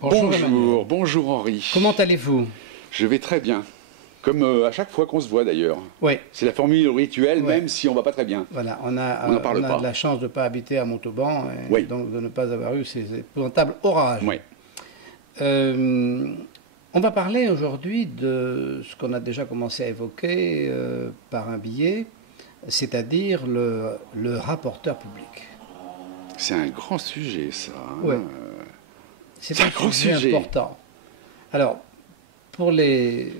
Bonjour, bonjour Henri. Comment allez-vous? Je vais très bien. Comme à chaque fois qu'on se voit d'ailleurs. Oui. C'est la formule rituelle, Oui. même si on ne va pas très bien. Voilà, on a pas. de la chance de ne pas habiter à Montauban, et Oui. donc de ne pas avoir eu ces épouvantables orages. Oui. On va parler aujourd'hui de ce qu'on a déjà commencé à évoquer par un billet, c'est-à-dire le rapporteur public. C'est un grand sujet, ça. Oui. C'est un gros sujet important. Alors, pour les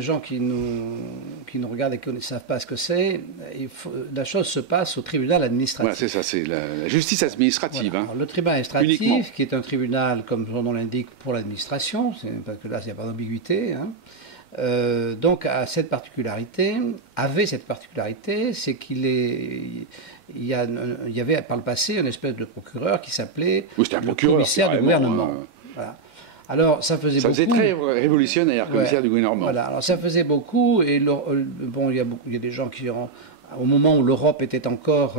gens qui nous regardent et qui ne savent pas ce que c'est, la chose se passe au tribunal administratif. Ouais, c'est ça, c'est la justice administrative. Voilà. Hein. Alors, le tribunal administratif, Uniquement. qui est un tribunal, comme son nom l'indique, pour l'administration, parce que là, il n'y a pas d'ambiguïté, hein. Donc, avait cette particularité, c'est il y avait par le passé une espèce de procureur qui s'appelait le commissaire du gouvernement. Voilà. Alors, ça faisait très révolutionnaire, commissaire du gouvernement. Voilà, alors ça faisait beaucoup, et bon, il y a des gens qui, au moment où l'Europe était encore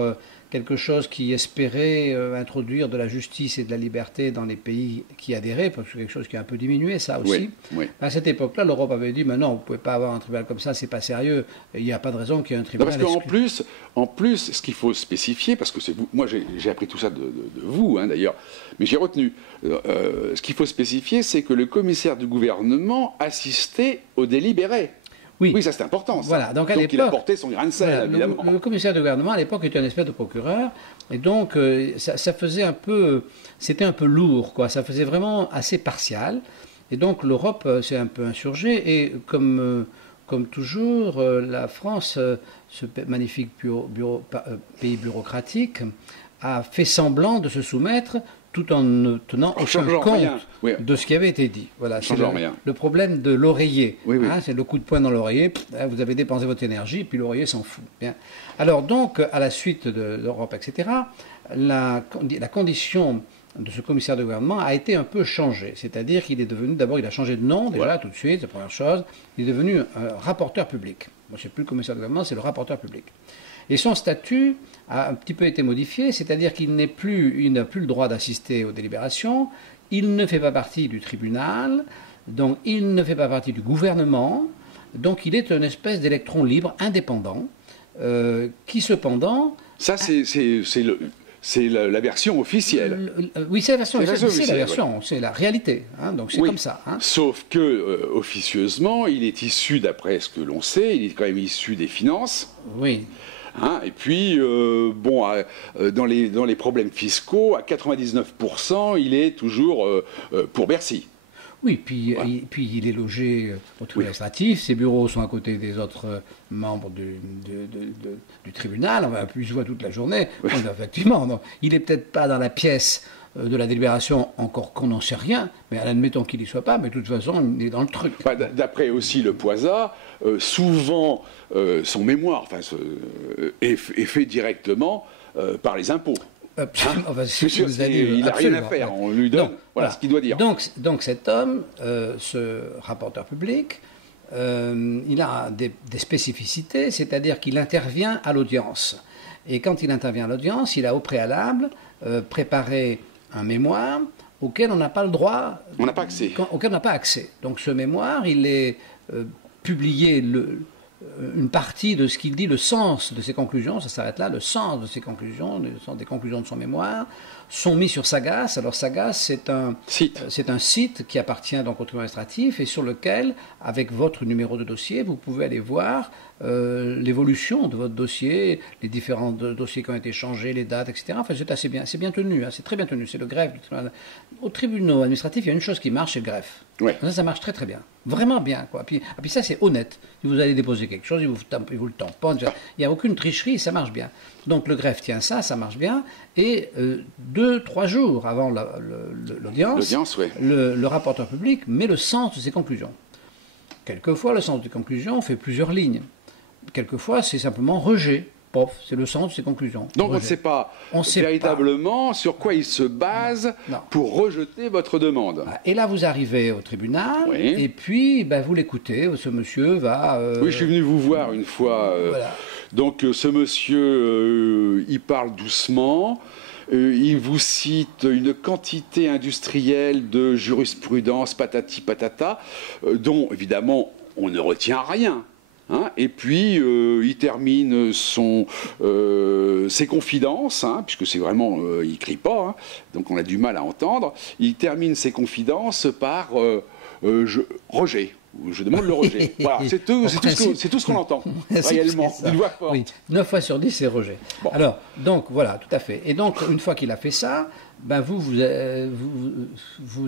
quelque chose qui espérait introduire de la justice et de la liberté dans les pays qui adhéraient, parce que c'est quelque chose qui a un peu diminué, ça aussi. Oui, oui. À cette époque-là, l'Europe avait dit, mais non, vous ne pouvez pas avoir un tribunal comme ça, c'est pas sérieux, il n'y a pas de raison qu'il y ait un tribunal. Non, parce qu'en plus, ce qu'il faut spécifier, parce que c'est vous, moi j'ai appris tout ça de vous, hein, d'ailleurs, mais j'ai retenu, ce qu'il faut spécifier, c'est que le commissaire du gouvernement assistait au délibéré. Oui, ça c'est important. Ça. Voilà, donc il a porté son grain de sel, voilà, évidemment. Le commissaire du gouvernement, à l'époque, était un espèce de procureur, et donc ça faisait c'était un peu lourd, quoi. Ça faisait vraiment assez partial, et donc l'Europe s'est un peu insurgée, et comme toujours, la France, ce magnifique pays bureaucratique, a fait semblant de se soumettre tout en ne tenant aucun compte de ce qui avait été dit. Voilà, c'est le problème de l'oreiller. Oui, oui. Hein, c'est le coup de poing dans l'oreiller. Vous avez dépensé votre énergie, puis l'oreiller s'en fout. Bien. Alors donc, à la suite de l'Europe, etc., la condition de ce commissaire de gouvernement a été un peu changée. C'est-à-dire qu'il est devenu, d'abord, il a changé de nom, déjà, tout de suite, c'est la première chose. Il est devenu un rapporteur public. Moi, je ne sais plus le commissaire de gouvernement, c'est le rapporteur public. Et son statut a un petit peu été modifié, c'est-à-dire qu'il n'a plus le droit d'assister aux délibérations, il ne fait pas partie du tribunal, donc il ne fait pas partie du gouvernement, donc il est une espèce d'électron libre, indépendant, qui cependant... Ça, c'est la version officielle. Oui, c'est la version officielle, c'est la version, c'est la réalité, hein, donc c'est comme ça. Hein. Sauf que, officieusement, il est issu, d'après ce que l'on sait, il est quand même issu des finances. Oui. Hein, et puis, dans les problèmes fiscaux, à 99%, il est toujours pour Bercy. Oui, puis il est logé au tribunal administratif, ses bureaux sont à côté des autres membres du tribunal, enfin, puis il se voit toute la journée. Oui. Donc, effectivement, non, il n'est peut-être pas dans la pièce de la délibération, encore qu'on n'en sait rien, mais admettons qu'il n'y soit pas, mais de toute façon, il est dans le truc. D'après aussi le Poisat, souvent son mémoire est fait directement par les impôts. Absolument. Enfin, il n'a rien à faire, on lui donne ce qu'il doit dire. Donc cet homme, ce rapporteur public, il a des spécificités, c'est-à-dire qu'il intervient à l'audience. Et quand il intervient à l'audience, il a au préalable préparé un mémoire auquel on n'a pas le droit... On n'a pas accès. Auquel on n'a pas accès. Donc ce mémoire, il est publié... une partie de ce qu'il dit, le sens de ses conclusions, ça s'arrête là, le sens de ses conclusions, le sens des conclusions de son mémoire, sont mis sur Sagas. Alors Sagas, c'est un site qui appartient donc au tribunal administratif et sur lequel, avec votre numéro de dossier, vous pouvez aller voir l'évolution de votre dossier, les différents dossiers qui ont été changés, les dates, etc. Enfin, c'est assez bien, c'est bien tenu, hein, c'est très bien tenu, c'est le greffe du tribunal. Au tribunal administratif, il y a une chose qui marche, c'est le greffe. Ouais. Ça marche très très bien, vraiment bien, quoi. Puis ça, c'est honnête. Si vous allez déposer quelque chose, ils vous le tamponnent, il n'y a aucune tricherie, ça marche bien. Donc le greffe tient ça marche bien, et 2-3 jours avant l'audience, le rapporteur public met le sens de ses conclusions. Quelquefois, le sens des conclusions fait plusieurs lignes. Quelquefois, c'est simplement rejet. Pof, c'est le sens de ses conclusions. Donc rejet. On ne sait pas véritablement sur quoi il se base pour rejeter votre demande. Et là, vous arrivez au tribunal, et puis vous l'écoutez. Ce monsieur va... Oui, je suis venu vous voir une fois. Voilà. Donc ce monsieur, il parle doucement. il vous cite une quantité industrielle de jurisprudence patati patata, dont évidemment on ne retient rien. Hein, et puis, il termine ses confidences, hein, puisque c'est vraiment, il crie pas, hein, donc on a du mal à entendre. Il termine ses confidences par rejet. Je demande le rejet. Voilà, c'est tout ce qu'on entend, réellement, d'une voix forte. Oui, 9 fois sur 10, c'est rejet. Bon. Alors, donc, voilà, tout à fait. Et donc, une fois qu'il a fait ça, ben vous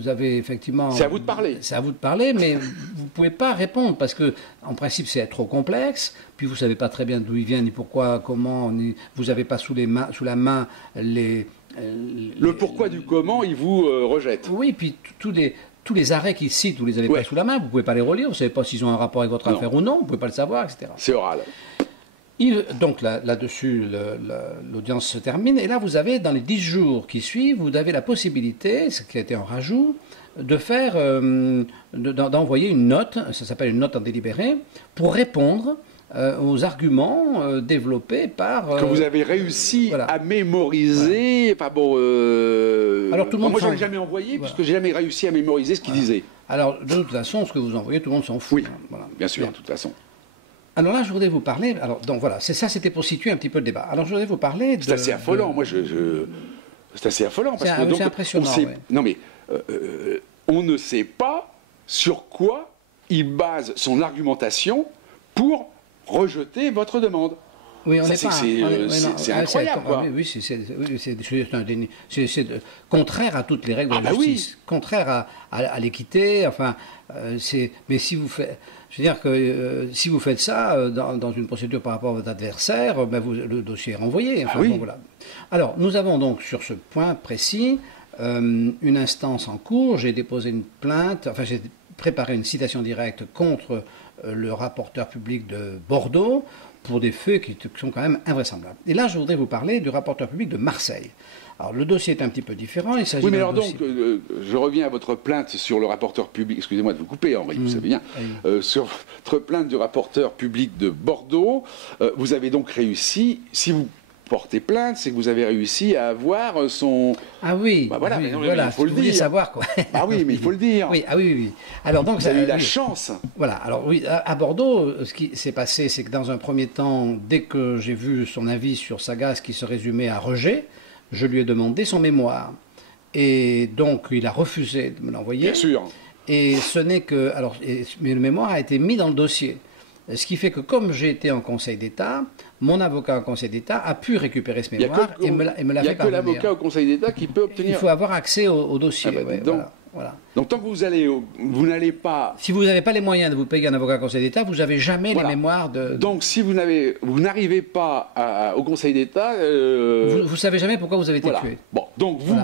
avez effectivement... C'est à vous de parler. C'est à vous de parler, mais vous ne pouvez pas répondre, parce que, en principe, c'est trop complexe, puis vous ne savez pas très bien d'où il vient, ni pourquoi, comment, vous n'avez pas sous la main le pourquoi du comment, il vous rejette. Oui, puis tous les arrêts qu'ils citent, vous ne les avez pas sous la main, vous ne pouvez pas les relire, vous ne savez pas s'ils ont un rapport avec votre affaire ou non, vous ne pouvez pas le savoir, etc. C'est oral. Donc là-dessus, l'audience se termine, et là vous avez, dans les 10 jours qui suivent, vous avez la possibilité, ce qui a été un rajout, de faire, d'envoyer une note, ça s'appelle une note en délibéré, pour répondre aux arguments développés par... que vous avez réussi à mémoriser. Enfin bon, alors, tout le monde moi, je ne l'ai jamais envoyé, puisque je n'ai jamais réussi à mémoriser ce qu'il disait. Alors, de toute façon, ce que vous envoyez, tout le monde s'en fout. Oui, bien sûr, de toute façon. Alors là, je voudrais vous parler... Alors, donc voilà, c'était pour situer un petit peu le débat. Alors, je voudrais vous parler de... C'est assez affolant, moi, c'est assez affolant. C'est impressionnant, Non, mais on ne sait pas sur quoi il base son argumentation pour rejeter votre demande. Oui, c'est incroyable, quoi. Oui, c'est contraire à toutes les règles de la justice, contraire à l'équité. Enfin, mais si vous faites, je veux dire que si vous faites ça dans une procédure par rapport à votre adversaire, ben le dossier est renvoyé. Enfin, bon, voilà. Alors, nous avons donc sur ce point précis une instance en cours. J'ai déposé une plainte. Enfin, j'ai préparé une citation directe contre le rapporteur public de Bordeaux, pour des faits qui sont quand même invraisemblables. Et là, je voudrais vous parler du rapporteur public de Marseille. Alors, le dossier est un petit peu différent. Il s'agit mais alors donc, je reviens à votre plainte sur le rapporteur public. Excusez-moi de vous couper, Henri, vous savez bien. Sur votre plainte du rapporteur public de Bordeaux, vous avez donc réussi, si vous portez plainte, c'est que vous avez réussi à avoir son... Ah oui, bah voilà, oui, mais non, voilà, il faut le dire. Savoir, quoi. Ah oui, mais il faut le dire. Oui, ah oui, oui. Alors, donc, vous avez eu la chance. Voilà, alors oui, à Bordeaux, ce qui s'est passé, c'est que dans un premier temps, dès que j'ai vu son avis sur Sagas qui se résumait à rejet, je lui ai demandé son mémoire. Et donc, il a refusé de me l'envoyer. Bien sûr. Et ce n'est que... Alors, mais le mémoire a été mis dans le dossier. Ce qui fait que comme j'ai été en Conseil d'État, mon avocat en Conseil d'État a pu récupérer ce mémoire et me l'a fait parvenir. Il n'y a que l'avocat au Conseil d'État qui peut obtenir... Il faut avoir accès au dossier. Voilà. Donc tant que vous n'allez pas... Si vous n'avez pas les moyens de vous payer un avocat au Conseil d'État, vous n'avez jamais les mémoires de... Donc si vous n'arrivez pas au Conseil d'État... Vous ne savez jamais pourquoi vous avez été tué. Bon, donc vous...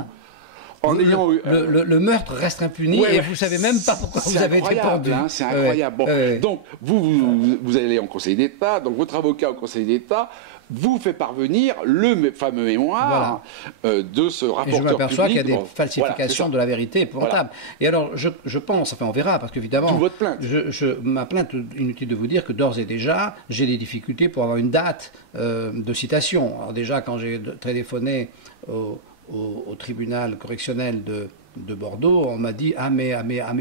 Le meurtre reste impuni et vous ne savez même pas pourquoi vous avez été pendu. Hein, c'est incroyable. Bon, donc, vous allez en Conseil d'État, donc votre avocat au Conseil d'État vous fait parvenir le fameux mémoire de ce rapporteur public. Et je m'aperçois qu'il y a des falsifications de la vérité épouvantables. Et alors, je pense, enfin on verra, parce qu'évidemment... D'où votre plainte. Ma plainte, inutile de vous dire que d'ores et déjà, j'ai des difficultés pour avoir une date de citation. Alors déjà, quand j'ai téléphoné au tribunal correctionnel de Bordeaux, on m'a dit mais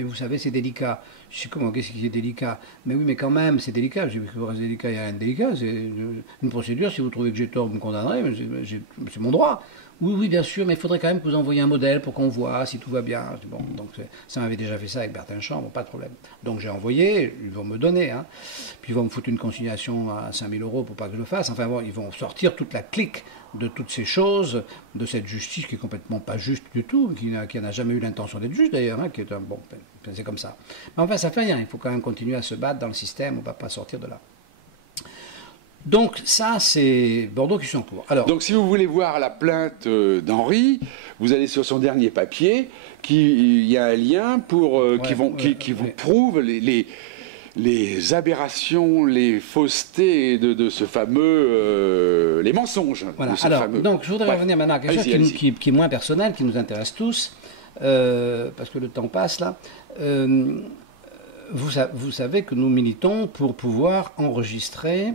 vous savez, c'est délicat. Je sais comment, qu'est-ce qui est délicat? Mais oui, mais quand même, c'est délicat. J'ai dit que c'est délicat, il n'y a rien de délicat. C'est une procédure. Si vous trouvez que j'ai tort, vous me condamnerez. C'est mon droit. Oui, bien sûr, mais il faudrait quand même que vous envoyiez un modèle pour qu'on voit si tout va bien. Bon, donc ça m'avait déjà fait ça avec Bertin Champ, bon, pas de problème. Donc j'ai envoyé, ils vont me donner, hein. Puis ils vont me foutre une consignation à 5 000 € pour pas que je le fasse. Enfin bon, ils vont sortir toute la clique de toutes ces choses, de cette justice qui est complètement pas juste du tout, qui n'a jamais eu l'intention d'être juste d'ailleurs, hein, qui est bon, c'est comme ça. Mais enfin, ça fait rien, il faut quand même continuer à se battre dans le système, on ne va pas sortir de là. Donc ça, c'est Bordeaux qui sont en cours. Alors, donc si vous voulez voir la plainte d'Henri, vous allez sur son dernier papier, il y a un lien pour, qui vous prouve les aberrations, les faussetés de ce fameux... les mensonges. Voilà. Alors, donc je voudrais revenir maintenant à quelque chose qui est moins personnel, qui nous intéresse tous, parce que le temps passe là. Vous savez que nous militons pour pouvoir enregistrer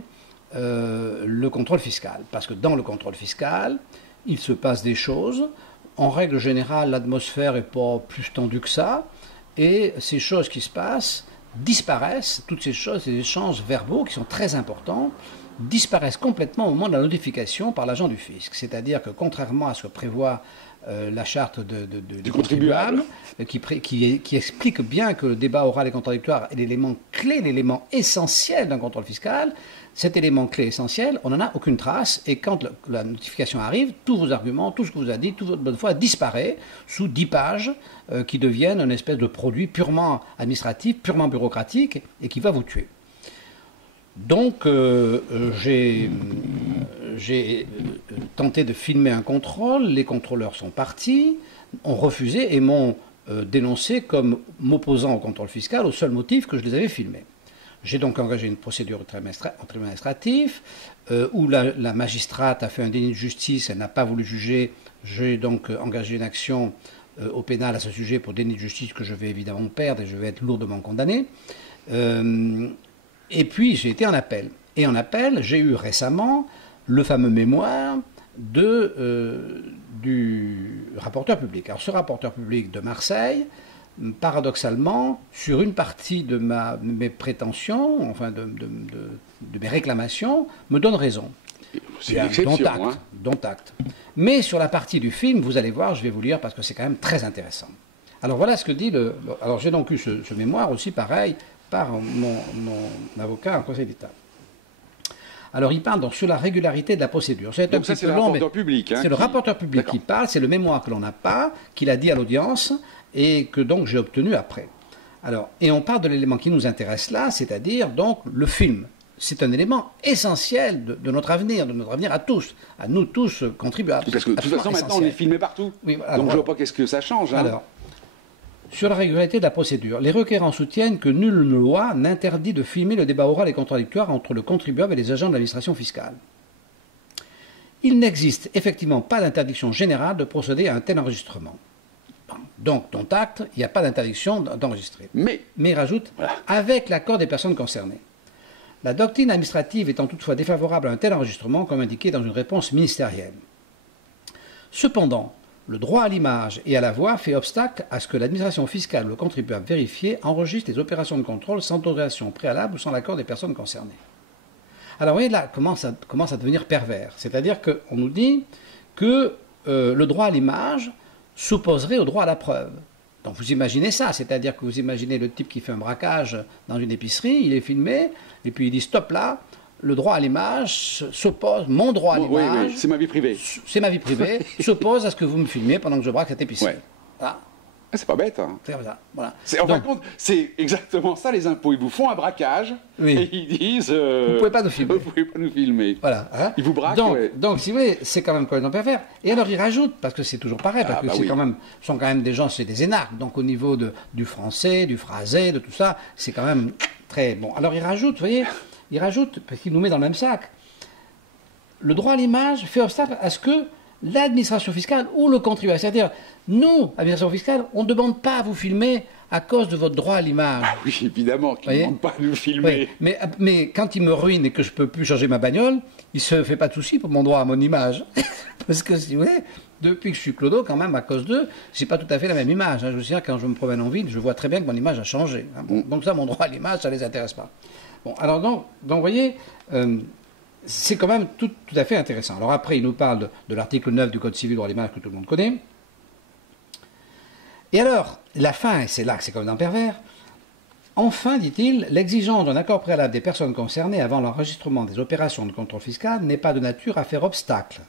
le contrôle fiscal. Parce que dans le contrôle fiscal, il se passe des choses. En règle générale, l'atmosphère n'est pas plus tendue que ça. Et ces choses qui se passent disparaissent, toutes ces choses, ces échanges verbaux qui sont très importants, disparaissent complètement au moment de la notification par l'agent du fisc. C'est-à-dire que contrairement à ce que prévoit la charte du contribuable, qui explique bien que le débat oral et contradictoire est l'élément clé, l'élément essentiel d'un contrôle fiscal, cet élément clé essentiel, on n'en a aucune trace, et quand la notification arrive, tous vos arguments, tout ce que vous avez dit, toute votre bonne foi disparaît sous 10 pages qui deviennent une espèce de produit purement administratif, purement bureaucratique, et qui va vous tuer. Donc, j'ai tenté de filmer un contrôle, les contrôleurs sont partis, ont refusé et m'ont dénoncé comme m'opposant au contrôle fiscal au seul motif que je les avais filmés. J'ai donc engagé une procédure au tribunal administratif où la magistrate a fait un déni de justice, elle n'a pas voulu juger. J'ai donc engagé une action au pénal à ce sujet pour déni de justice que je vais évidemment perdre et je vais être lourdement condamné. Et puis j'ai été en appel. Et en appel, j'ai eu récemment le fameux mémoire du rapporteur public. Alors ce rapporteur public de Marseille, paradoxalement, sur une partie de mes prétentions, enfin de mes réclamations, me donne raison. C'est une exception, dont acte. Mais sur la partie du film, vous allez voir, je vais vous lire parce que c'est quand même très intéressant. Alors voilà ce que dit alors j'ai donc eu ce mémoire aussi pareil par mon avocat en Conseil d'État. Alors il parle donc sur la régularité de la procédure. Donc ça c'est le rapporteur public. C'est le rapporteur public qui parle, c'est le mémoire que l'on n'a pas, qu'il a dit à l'audience et que donc j'ai obtenu après. Alors, et on parle de l'élément qui nous intéresse là, c'est-à-dire donc le film. C'est un élément essentiel de notre avenir à tous, à nous tous contribuables. Parce que de toute façon maintenant on est filmé partout. Oui, voilà, donc je ne vois pas qu'est-ce que ça change. Alors, sur la régularité de la procédure, les requérants soutiennent que nulle loi n'interdit de filmer le débat oral et contradictoire entre le contribuable et les agents de l'administration fiscale. Il n'existe effectivement pas d'interdiction générale de procéder à un tel enregistrement. Donc, dont acte, il n'y a pas d'interdiction d'enregistrer. Mais il rajoute, avec l'accord des personnes concernées. La doctrine administrative étant toutefois défavorable à un tel enregistrement, comme indiqué dans une réponse ministérielle. Cependant, le droit à l'image et à la voix fait obstacle à ce que l'administration fiscale ou le contribuable vérifié enregistre les opérations de contrôle sans autorisation préalable ou sans l'accord des personnes concernées. Alors, vous voyez là, commence à devenir pervers. C'est-à-dire qu'on nous dit que le droit à l'image s'opposerait au droit à la preuve. Donc vous imaginez ça, c'est-à-dire que vous imaginez le type qui fait un braquage dans une épicerie, il est filmé, et puis il dit stop là, le droit à l'image s'oppose, mon droit à l'image... Oui, c'est ma vie privée. C'est ma vie privée, s'oppose à ce que vous me filmez pendant que je braque cette épicerie. Ouais. Voilà. C'est pas bête. Hein. C'est comme ça. Voilà. En fin de compte, c'est exactement ça, les impôts. Ils vous font un braquage et ils disent... vous ne pouvez pas nous filmer. Vous pouvez pas nous filmer. Voilà. Hein, ils vous braquent. Donc, si vous voulez, c'est quand même complètement pervers. Et alors, ils rajoutent, parce que c'est toujours pareil, parce que c'est quand même, sont quand même des gens, c'est des énarques. Donc, au niveau du français, du phrasé, de tout ça, c'est quand même très bon. Alors, ils rajoutent, vous voyez, parce qu'ils nous mettent dans le même sac. Le droit à l'image fait obstacle à ce que l'administration fiscale ou le contribuable, c'est-à-dire nous, administration fiscale, on ne demande pas à vous filmer à cause de votre droit à l'image. Ah oui, évidemment, qu'ils ne demandent pas à nous filmer. Oui, mais quand il me ruine et que je ne peux plus changer ma bagnole, il ne se fait pas de souci pour mon droit à mon image. Parce que, si vous voulez, depuis que je suis clodo, quand même, à cause d'eux, je n'ai pas tout à fait la même image. Je veux dire, quand je me promène en ville, je vois très bien que mon image a changé. Donc ça, mon droit à l'image, ça ne les intéresse pas. Bon, alors donc vous voyez... c'est quand même tout à fait intéressant. Alors après, il nous parle de l'article 9 du Code civil droit à l'image que tout le monde connaît. Et alors, la fin, et c'est là que c'est quand même pervers, enfin, dit-il, l'exigence d'un accord préalable des personnes concernées avant l'enregistrement des opérations de contrôle fiscal n'est pas de nature à faire obstacle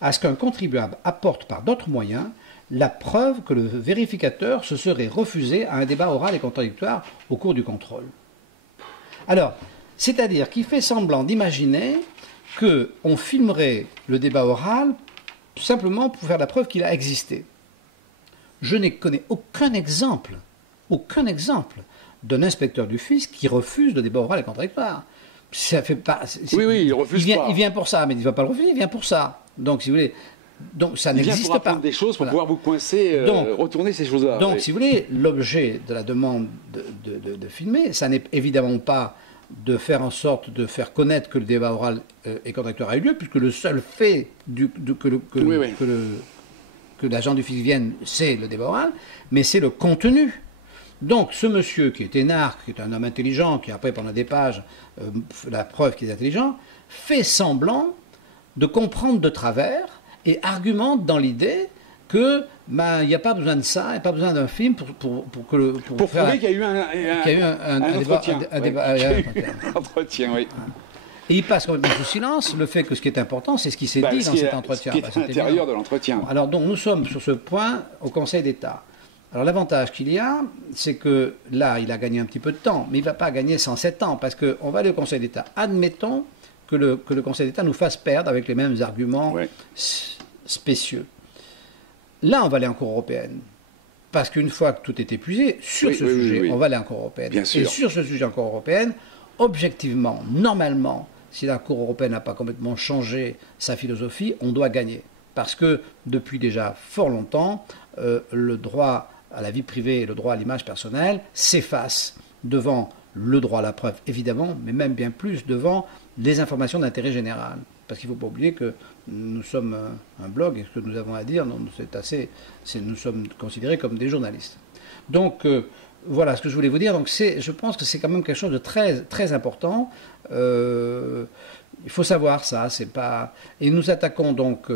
à ce qu'un contribuable apporte par d'autres moyens la preuve que le vérificateur se serait refusé à un débat oral et contradictoire au cours du contrôle. Alors, c'est-à-dire qu'il fait semblant d'imaginer qu'on filmerait le débat oral simplement pour faire la preuve qu'il a existé. Je ne connais aucun exemple d'un inspecteur du fisc qui refuse le débat oral et contradictoire. Ça fait pas. Oui, il refuse pas. Il vient pour ça, mais il ne va pas le refuser, il vient pour ça. Donc, si vous voulez, donc ça n'existe pas. Il vient pour des choses pour pouvoir vous coincer, retourner ces choses-là. Donc, si vous voulez, l'objet de la demande de filmer, ça n'est évidemment pas de faire en sorte de faire connaître que le débat oral et contradictoire a eu lieu, puisque le seul fait que l'agent du fisc vienne, c'est le débat oral, mais c'est le contenu. Donc ce monsieur qui est énarque, qui est un homme intelligent, qui après pendant des pages la preuve qu'il est intelligent, fait semblant de comprendre de travers et argumente dans l'idée que il n'y a pas besoin de ça, il n'y a pas besoin d'un film pour prouver qu'il y a eu un entretien. Un entretien, oui. Et il passe complètement sous silence le fait que ce qui est important, c'est ce qui s'est dit dans cet entretien. Ce qui est à l'intérieur de l'entretien. Alors donc nous sommes sur ce point au Conseil d'État. Alors l'avantage qu'il y a, c'est que là, il a gagné un petit peu de temps, mais il ne va pas gagner 107 ans, parce qu'on va aller au Conseil d'État. Admettons que le Conseil d'État nous fasse perdre avec les mêmes arguments spécieux. Là, on va aller en Cour européenne. Parce qu'une fois que tout est épuisé, sur ce sujet, on va aller en Cour européenne. Bien sûr. Et sur ce sujet en Cour européenne, objectivement, normalement, si la Cour européenne n'a pas complètement changé sa philosophie, on doit gagner. Parce que depuis déjà fort longtemps, le droit à la vie privée et le droit à l'image personnelle s'effacent devant le droit à la preuve, évidemment, mais même bien plus devant les informations d'intérêt général. Parce qu'il ne faut pas oublier que nous sommes un blog et ce que nous avons à dire, nous sommes considérés comme des journalistes. Donc voilà ce que je voulais vous dire. Donc je pense que c'est quand même quelque chose de très, très important. Il faut savoir ça. Et nous attaquons donc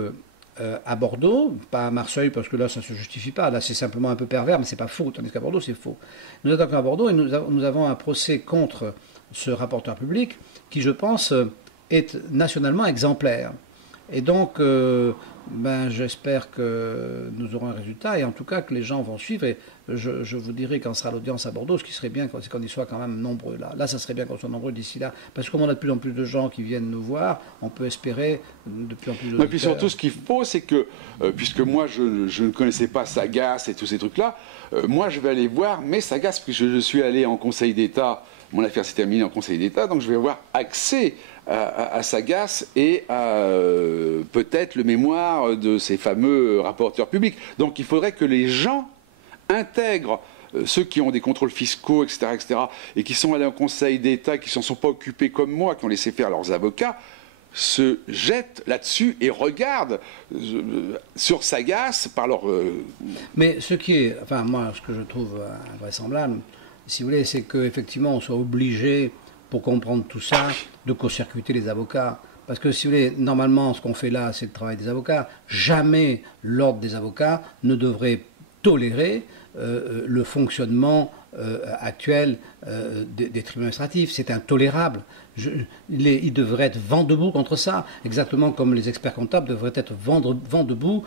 à Bordeaux, pas à Marseille, parce que là, ça ne se justifie pas. Là, c'est simplement un peu pervers, mais ce n'est pas faux, tandis qu'à Bordeaux, c'est faux. Nous attaquons à Bordeaux et nous avons un procès contre ce rapporteur public qui, je pense, est nationalement exemplaire. Et donc, j'espère que nous aurons un résultat, et en tout cas que les gens vont suivre. Et je vous dirai quand sera l'audience à Bordeaux, ce qui serait bien, c'est qu'on y soit quand même nombreux là. Là, ça serait bien qu'on soit nombreux d'ici là, parce que comme on a de plus en plus de gens qui viennent nous voir, on peut espérer de plus en plus de... Et puis surtout, ce qu'il faut, c'est que, puisque moi, je ne connaissais pas Sagas et tous ces trucs-là, moi, je vais aller voir mes Sagas, puisque je suis allé en Conseil d'État, mon affaire s'est terminée en Conseil d'État, donc je vais avoir accès à Sagas et à peut-être le mémoire de ces fameux rapporteurs publics. Donc il faudrait que les gens intègrent ceux qui ont des contrôles fiscaux, etc., et qui sont allés en Conseil d'État, qui ne s'en sont pas occupés comme moi, qui ont laissé faire leurs avocats, se jettent là-dessus et regardent sur Sagas par leur... Mais ce qui est... Enfin, moi, ce que je trouve invraisemblable, si vous voulez, c'est qu'effectivement, on soit obligé, pour comprendre tout ça, de court-circuiter les avocats. Parce que, si vous voulez, normalement, ce qu'on fait là, c'est le travail des avocats. Jamais l'ordre des avocats ne devrait tolérer le fonctionnement actuel des tribunaux administratifs. C'est intolérable. Ils devraient être vent debout contre ça, exactement comme les experts comptables devraient être vent debout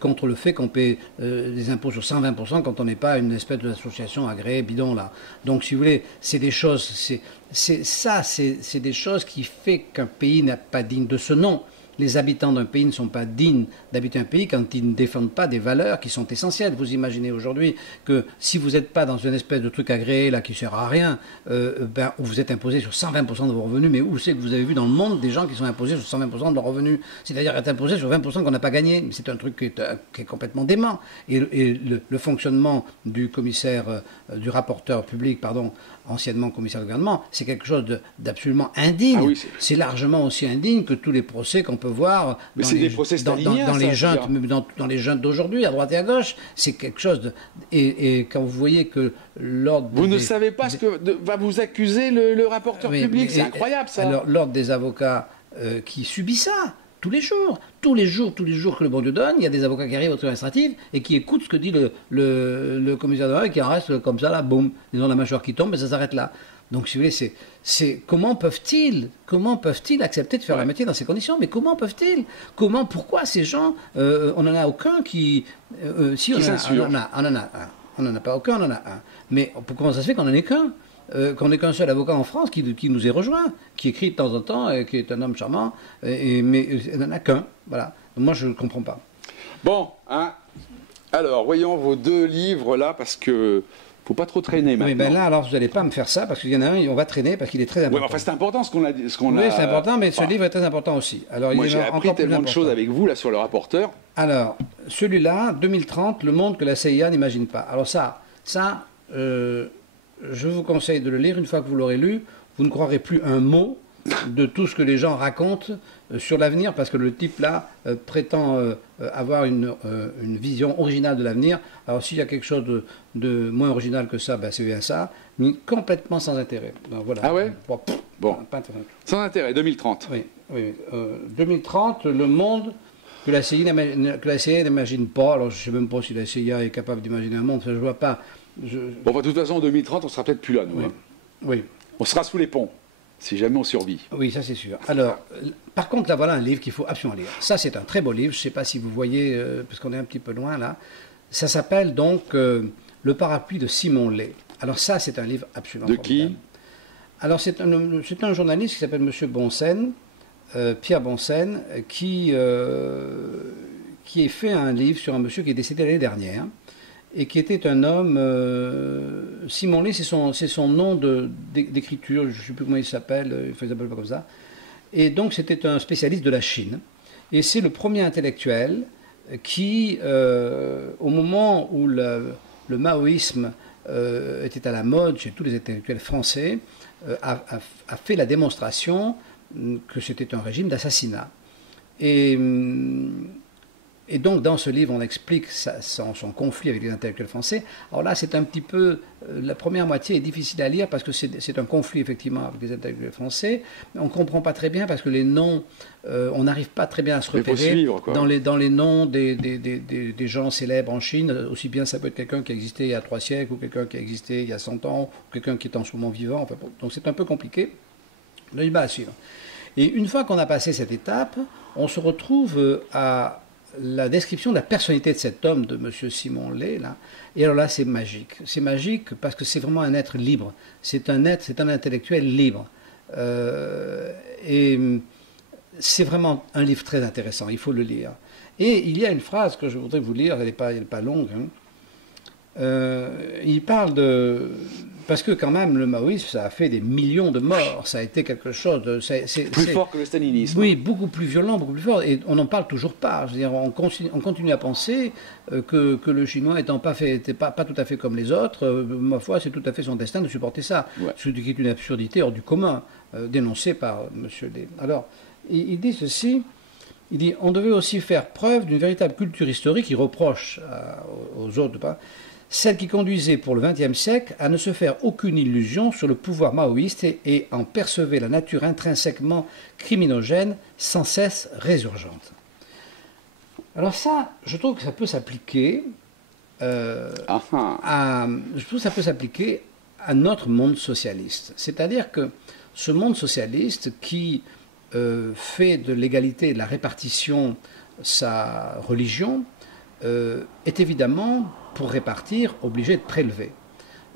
contre le fait qu'on paie des impôts sur 120% quand on n'est pas une espèce d'association agréée bidon là. Donc si vous voulez, c'est des choses, c'est des choses qui font qu'un pays n'est pas digne de ce nom. Les habitants d'un pays ne sont pas dignes d'habiter un pays quand ils ne défendent pas des valeurs qui sont essentielles. Vous imaginez aujourd'hui que si vous n'êtes pas dans une espèce de truc agréé là qui ne sert à rien, vous êtes imposé sur 120% de vos revenus, mais où c'est que vous avez vu dans le monde des gens qui sont imposés sur 120% de leurs revenus? C'est-à-dire être imposé sur 20% qu'on n'a pas gagné. C'est un truc qui est complètement dément. Et le fonctionnement du commissaire, du rapporteur public, anciennement commissaire de gouvernement, c'est quelque chose d'absolument indigne. Ah oui, c'est largement aussi indigne que tous les procès qu'on peut voir dans les jeunes d'aujourd'hui, à droite et à gauche. C'est quelque chose de... Et quand vous voyez que l'ordre... Vous ne savez pas ce que va vous accuser le rapporteur public, c'est incroyable ça. Alors l'ordre des avocats qui subit ça, tous les jours que le bon Dieu donne, il y a des avocats qui arrivent au tribunal administratif et qui écoutent ce que dit le commissaire de et qui en reste comme ça, là, boum, ils ont la mâchoire qui tombe et ça s'arrête là. Donc, si vous voulez, comment peuvent-ils accepter de faire leur métier dans ces conditions? Mais comment peuvent-ils? Pourquoi ces gens, on n'en a aucun qui... si on en a un. On n'en a pas aucun, on en a un. Mais comment ça se fait qu'on n'en ait qu'un? Qu'on n'ait qu'un seul avocat en France qui nous ait rejoint, qui écrit de temps en temps, et qui est un homme charmant, mais il n'en a qu'un. Voilà. Donc moi, je ne comprends pas. Bon, alors, voyons vos deux livres là, parce que faut pas trop traîner maintenant. Oui, ben là, alors vous n'allez pas me faire ça, parce qu'il y en a un, on va traîner, parce qu'il est très important. Oui, enfin, c'est important ce qu'on a dit. Oui, c'est important, mais ce livre est très important aussi. Alors, moi, j'ai appris tellement de choses avec vous là sur le rapporteur. Alors, celui-là, 2030, le monde que la CIA n'imagine pas. Alors ça, je vous conseille de le lire une fois que vous l'aurez lu. vous ne croirez plus un mot de tout ce que les gens racontent sur l'avenir, parce que le type là prétend avoir une vision originale de l'avenir. Alors s'il y a quelque chose de moins original que ça, ben, c'est bien ça, mais complètement sans intérêt. Donc, voilà. Ah ouais? Bon. Pas intérêt. Sans intérêt, 2030. Oui, oui. 2030, le monde que la CIA n'imagine pas. Alors je ne sais même pas si la CIA est capable d'imaginer un monde, ça, je ne vois pas. Bon, de toute façon, en 2030, on sera peut-être plus là, nous. Oui. Hein. Oui. On sera sous les ponts, si jamais on survit. Oui, ça c'est sûr. Alors, par contre, là voilà un livre qu'il faut absolument lire. Ça c'est un très beau livre, je ne sais pas si vous voyez, parce qu'on est un petit peu loin là. Ça s'appelle donc Le parapluie de Simon Lay. Alors ça c'est un livre absolument De formidable. qui? Alors c'est un journaliste qui s'appelle Monsieur Bonsen, Pierre Bonsen, qui a fait un livre sur un monsieur qui est décédé l'année dernière, et qui était un homme, Simon Lay, c'est son nom d'écriture, je ne sais plus comment il s'appelle pas comme ça. Et donc c'était un spécialiste de la Chine. Et c'est le premier intellectuel qui, au moment où le maoïsme était à la mode chez tous les intellectuels français, a fait la démonstration que c'était un régime d'assassinat. Et donc, dans ce livre, on explique son conflit avec les intellectuels français. Alors là, c'est un petit peu... la première moitié est difficile à lire parce que c'est un conflit, effectivement, avec les intellectuels français. On ne comprend pas très bien parce que les noms... on n'arrive pas très bien à se repérer suivre, quoi. dans les noms des gens célèbres en Chine. Aussi bien, ça peut être quelqu'un qui a existé il y a 3 siècles ou quelqu'un qui a existé il y a 100 ans ou quelqu'un qui est en ce moment vivant. Enfin, bon, donc, c'est un peu compliqué. Le débat à suivre. Et une fois qu'on a passé cette étape, on se retrouve à la description de la personnalité de cet homme, de M. Simon Lay, là. Et alors là, c'est magique. C'est magique parce que c'est vraiment un être libre. C'est un intellectuel libre. Et c'est vraiment un livre très intéressant. Il faut le lire. Et il y a une phrase que je voudrais vous lire. Elle n'est pas longue. Hein. Il parle de... Parce que quand même, le maoïsme, ça a fait des millions de morts. Ça a été quelque chose de... Plus fort que le stalinisme. Oui, beaucoup plus violent, beaucoup plus fort. Et on n'en parle toujours pas. Je veux dire, on continue à penser que le Chinois n'était pas tout à fait comme les autres. Ma foi, c'est tout à fait son destin de supporter ça. Ouais. Ce qui est une absurdité hors du commun, dénoncée par M. Lay. Alors, il dit ceci. Il dit, on devait aussi faire preuve d'une véritable culture historique. Il reproche aux autres celle qui conduisait pour le XXe siècle à ne se faire aucune illusion sur le pouvoir maoïste et en percevait la nature intrinsèquement criminogène, sans cesse résurgente. Alors ça, je trouve que ça peut s'appliquer à notre monde socialiste. C'est-à-dire que ce monde socialiste qui fait de l'égalité et de la répartition sa religion est évidemment, pour répartir, obligé de prélever.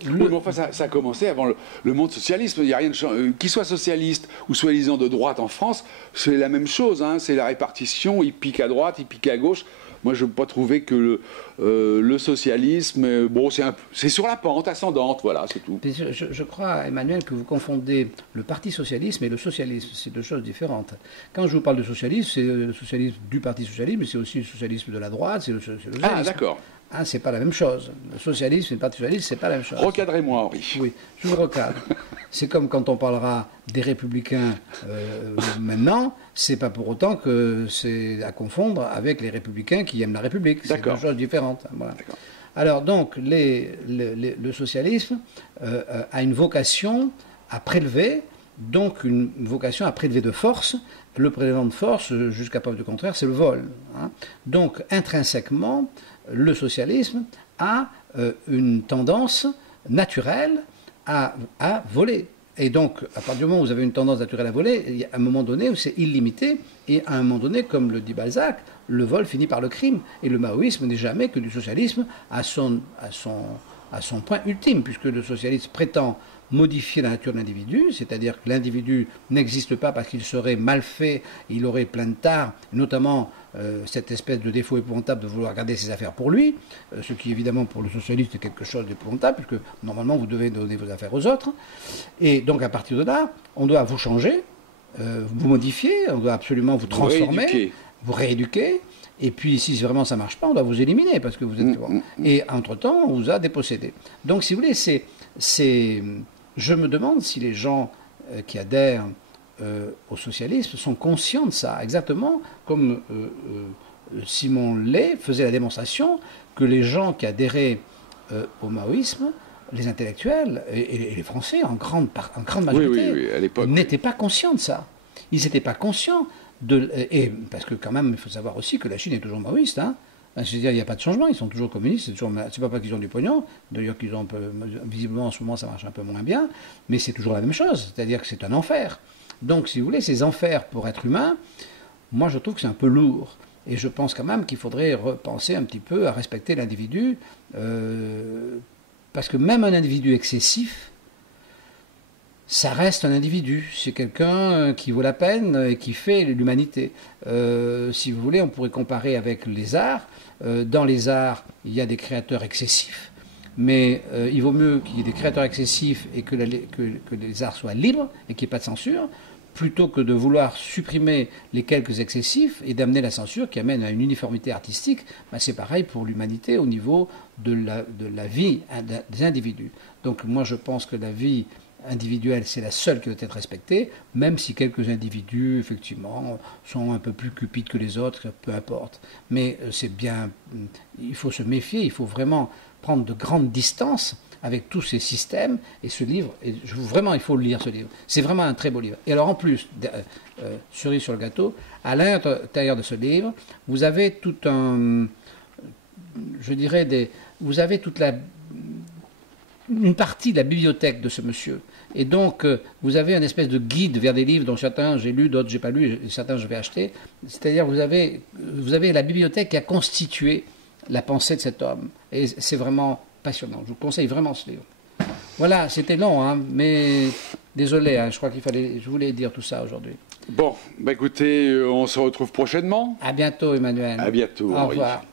Oui, mais enfin, ça a commencé avant le monde socialisme. Il n'y a rien de qu'il soit socialiste ou soi-disant de droite en France, c'est la même chose. Hein. C'est la répartition, il pique à droite, il pique à gauche. Moi, je ne peux pas trouver que le socialisme, bon, c'est sur la pente ascendante, voilà, c'est tout. Je crois, Emmanuel, que vous confondez le parti socialisme et le socialisme. C'est deux choses différentes. Quand je vous parle de socialisme, c'est le socialisme du parti socialiste, mais c'est aussi le socialisme de la droite, c'est le socialisme. Ah, d'accord. Hein, c'est pas la même chose. Le socialisme et le parti socialiste, c'est pas la même chose. Recadrez-moi, Henri. Oui, je vous recadre. C'est comme quand on parlera des républicains maintenant, c'est pas pour autant que c'est à confondre avec les républicains qui aiment la République. C'est deux choses différentes. Voilà. Alors donc, le socialisme a une vocation à prélever, donc une vocation à prélever de force. Le prélèvement de force, jusqu'à preuve du contraire, c'est le vol. Hein. Donc, intrinsèquement, le socialisme a une tendance naturelle à voler. Et donc, à partir du moment où vous avez une tendance naturelle à voler, il y a un moment donné où c'est illimité, et à un moment donné, comme le dit Balzac, le vol finit par le crime. Et le maoïsme n'est jamais que du socialisme à son point ultime, puisque le socialisme prétend modifier la nature de l'individu, c'est-à-dire que l'individu n'existe pas parce qu'il serait mal fait, il aurait plein de tares, notamment cette espèce de défaut épouvantable de vouloir garder ses affaires pour lui, ce qui évidemment pour le socialiste est quelque chose d'épouvantable, puisque normalement vous devez donner vos affaires aux autres. Et donc à partir de là, on doit vous changer, vous modifier, on doit absolument vous transformer, vous rééduquer. Et puis, si vraiment ça ne marche pas, on doit vous éliminer, parce que vous êtes... Et entre-temps, on vous a dépossédé. Donc, si vous voulez, je me demande si les gens qui adhèrent au socialisme sont conscients de ça, exactement comme Simon Ley faisait la démonstration que les gens qui adhéraient au maoïsme, les intellectuels et les Français en grande majorité, à l'époque, n'étaient pas conscients de ça. Ils n'étaient pas conscients parce que quand même, il faut savoir aussi que la Chine est toujours maoïste. Hein. C'est-à-dire, il n'y a pas de changement, ils sont toujours communistes, c'est pas parce qu'ils ont du pognon, d'ailleurs qu'ils ont un peu, visiblement en ce moment ça marche un peu moins bien, mais c'est toujours la même chose, c'est-à-dire que c'est un enfer. Donc, si vous voulez, ces enfers pour être humain, moi je trouve que c'est un peu lourd. Et je pense quand même qu'il faudrait repenser un petit peu à respecter l'individu, parce que même un individu excessif, ça reste un individu. C'est quelqu'un qui vaut la peine et qui fait l'humanité. Si vous voulez, on pourrait comparer avec les arts. Dans les arts, il y a des créateurs excessifs, mais il vaut mieux qu'il y ait des créateurs excessifs et que les arts soient libres et qu'il n'y ait pas de censure, plutôt que de vouloir supprimer les quelques excessifs et d'amener la censure qui amène à une uniformité artistique. Ben c'est pareil pour l'humanité au niveau de la vie des individus. Donc moi je pense que la vie individuelle, c'est la seule qui doit être respectée, même si quelques individus, effectivement, sont un peu plus cupides que les autres, peu importe. Mais c'est bien, il faut se méfier, il faut vraiment prendre de grandes distances avec tous ces systèmes, et ce livre, vraiment, il faut le lire, ce livre. C'est vraiment un très beau livre. Et alors, en plus, cerise sur le gâteau, à l'intérieur de ce livre, vous avez tout un, je dirais, vous avez toute une partie de la bibliothèque de ce monsieur. Et donc, vous avez une espèce de guide vers des livres dont certains j'ai lu, d'autres j'ai pas lu, et certains je vais acheter. C'est-à-dire, vous avez la bibliothèque qui a constitué la pensée de cet homme. Et c'est vraiment passionnant. Je vous conseille vraiment ce livre. Voilà, c'était long, hein, mais désolé, hein, je crois je voulais dire tout ça aujourd'hui. Bon, bah écoutez, on se retrouve prochainement. À bientôt, Emmanuel. À bientôt, Au Henri. revoir.